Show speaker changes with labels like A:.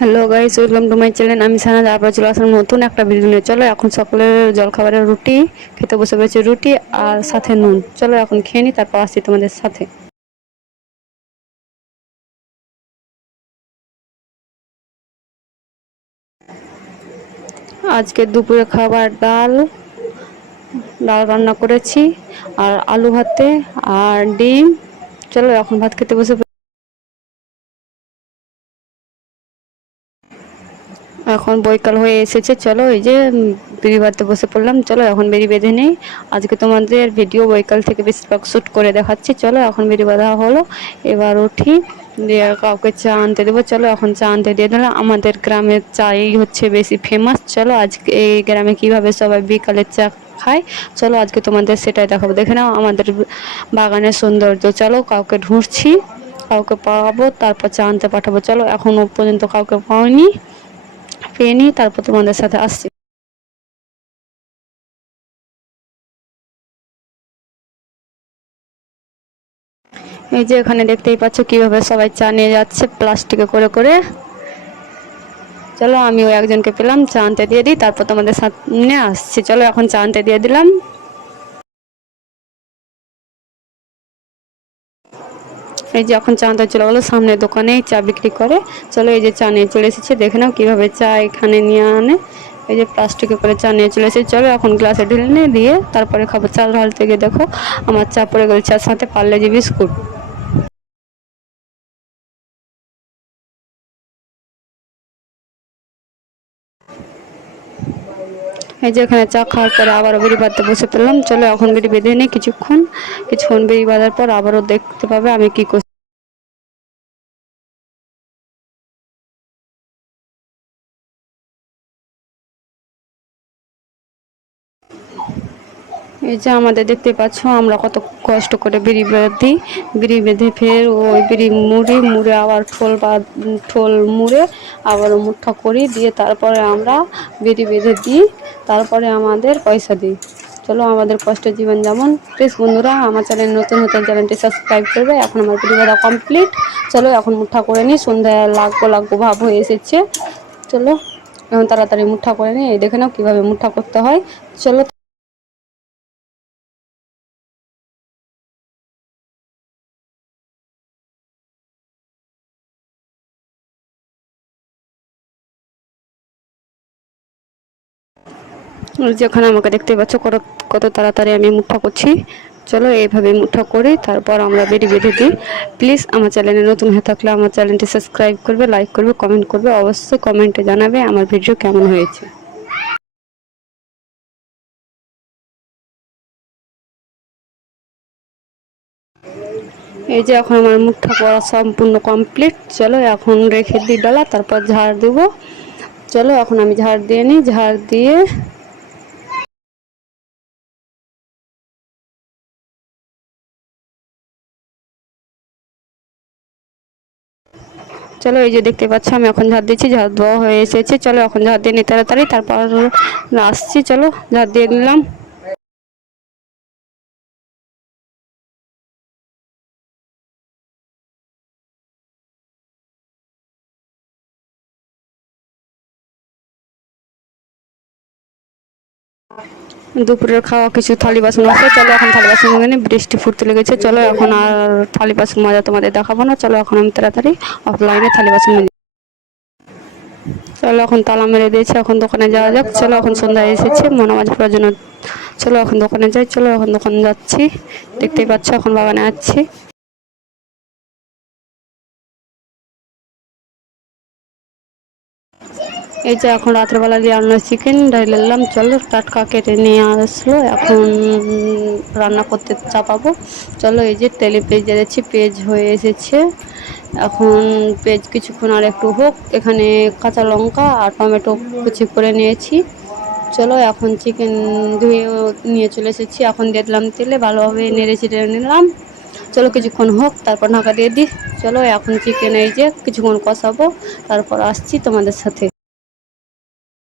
A: Hello guys welcome to my channel আমি সানা আবার চলে আসলাম নতুন একটা ভিডিও নিয়ে। চলো, এখন সকালের জলখাবারের রুটি, খেতে বসে পড়েছি রুটি আর সাথে নুন। চলো, এখন খেয়ে নিই তারপর আসছি তোমাদের সাথে। আজকে দুপুরে খাবার ডাল ডাল রান্না করেছি, আর আলু ভাতে, আর ডিম। চলো, এখন ভাত খেতে বসে এখন বৈকাল হয়ে এসেছে, চলো এই যে বিড়ি বসে পড়লাম, চলো এখন বেরি বেঁধে নেই। আজকে তোমাদের ভিডিও বৈকাল থেকে বেশিরভাগ শ্যুট করে দেখাচ্ছি, চলো এখন বেরি বাঁধা হলো। এবার উঠি, দিয়ে কাউকে চা আনতে দেবো, চলো এখন চা আনতে দিয়ে দিলাম। আমাদের গ্রামের চাই হচ্ছে বেশি ফেমাস চলো আজকে এই গ্রামে কীভাবে সবাই বিকালের চা খায়, চলো আজকে তোমাদের সেটাই দেখাবো। দেখে নাও আমাদের বাগানের সৌন্দর্য, চলো কাউকে ঢুঁড়ছি, কাউকে পাওয়াবো, তারপর চা আনতে পাঠাবো। চলো এখনও পর্যন্ত কাউকে পাওনি। পেয়ে নিই তারপর তোমাদের সাথে আসছি। এই যে এখানে দেখতেই পাচ্ছ কীভাবে সবাই চা নিয়ে যাচ্ছে প্লাস্টিকে করে করে। চলো আমি ওই একজনকে পেলাম, চা আনতে দিয়ে দিই, তারপর তোমাদের সামনে আসছি। চলো এখন চা আনতে দিয়ে দিলাম। এই যে এখন চা চলে গেলো, সামনে দোকানে চা বিক্রি করে। চলো এই যে চা নিয়ে চলে এসেছে, দেখে নাও কীভাবে চা এখানে নিয়ে আনে। এই যে প্লাস্টিকে করে চা নিয়ে চলে এসেছে, চলো এখন গ্লাসে ঢেলে দিয়ে তারপরে খাব। চা ঢালতে গিয়ে দেখো, আমার চা পড়ে গেল, চার সাথে পারলে যে বিস্কুট। এই যে এখানে চা খাওয়ার পরে আবারও বেরি বাঁধতে বসে পড়লাম। চলো এখন বেরি বেঁধে নিই কিছুক্ষণ। কিছুক্ষণ বেরি বাঁধার পর আবারও দেখতে পাবে আমি কি করছি এই যে আমাদের দেখতে পাচ্ছ, আমরা কত কষ্ট করে বিড়ি বেঁধি বিড়ি বেঁধে ফের ওই বিড়ি মুড়ি, মুড়ে আবার ঠোল বা ঠোল মুড়ে আবার মুঠা করি, দিয়ে তারপরে আমরা বিড়ি বেঁধে দিই। তারপরে আমাদের পয়সা দিই। চলো আমাদের কষ্ট জীবন যেমন। প্লিজ বন্ধুরা, আমার চ্যানেল নতুন নতুন চ্যানেলটি সাবস্ক্রাইব করবে। এখন আমার বিড়ি বাঁধা কমপ্লিট চলো এখন মুঠা করে নিই। সন্ধ্যায় লাগবো লাগবো ভাব হয়ে এসেছে। চলো, এখন তাড়াতাড়ি মুঠা করে নিই। দেখে নাও কীভাবে মুঠা করতে হয়। চলো যেখানে আমাকে দেখতে পাচ্ছ কত কত তাড়াতাড়ি আমি মুঠা করছি। চলো এইভাবে মুঠা করে, তারপর আমরা বেরিয়ে বেঁধে দিই প্লিজ আমার চ্যানেলে নতুন হয়ে থাকলে আমার চ্যানেলটি সাবস্ক্রাইব করবে লাইক করবে কমেন্ট করবে, অবশ্যই কমেন্টে জানাবে আমার ভিডিও কেমন হয়েছে। এই যে এখন আমার মুঠা করা সম্পূর্ণ কমপ্লিট চলো এখন রেখে দিই ডালা, তারপর ঝাড় দেবো। চলো এখন আমি ঝাড় দিয়ে নিই, ঝাড় দিয়ে চলো এই যে দেখতে পাচ্ছ, আমি এখন ঝাড় দিচ্ছি ঝাড় দেওয়া হয়ে এসেছে। চলো এখন ঝাড় দিয়ে নিতে তাড়াতাড়ি, তারপর আসছি। চলো ঝাড় দিয়ে নিলাম। দুপুরের খাওয়া কিছু থালি বাসন আছে। চলো এখন থালি বাসন মেনে বৃষ্টি ফুটতে লেগেছে। চলো এখন আর থালি বাসন মজা তোমাদের দেখাবো না। চলো এখন আমি তাড়াতাড়ি অফলাইনে থালি বাসন চলো এখন তালা মেরে দিয়েছে। এখন দোকানে যাওয়া যাক। চলো এখন সন্ধ্যা এসেছে। মনামাজ পড়ার জন্য চলো এখন দোকানে যাই। চলো এখন দোকান যাচ্ছি। দেখতেই পাচ্ছ, এখন বাগানে আছি। এই যে এখন রাত্রেবেলা দিয়ে আনলো চিকেন ডাইলাম চলো টাটকা কেটে নিয়ে আসলো। এখন রান্না করতে চাপাবো। চলো এই যে তেলে পেঁয়াজ দিচ্ছি, পেঁয়াজ হয়ে এসেছে। এখন পেঁয়াজ কিছুক্ষণ আর একটু হোক, এখানে কাঁচা লঙ্কা আর টমেটো কুচি করে নিয়েছি। চলো এখন চিকেন ধুয়ে নিয়ে চলে এসেছি। এখন দিয়ে দিলাম তেলে, ভালোভাবে নেড়ে চেড়ে নিলাম। চলো কিছুক্ষণ হোক, তারপর ঢাকা দিয়ে দিই। চলো এখন চিকেন এই যে কিছুক্ষণ কষাবো, তারপর আসছি তোমাদের সাথে।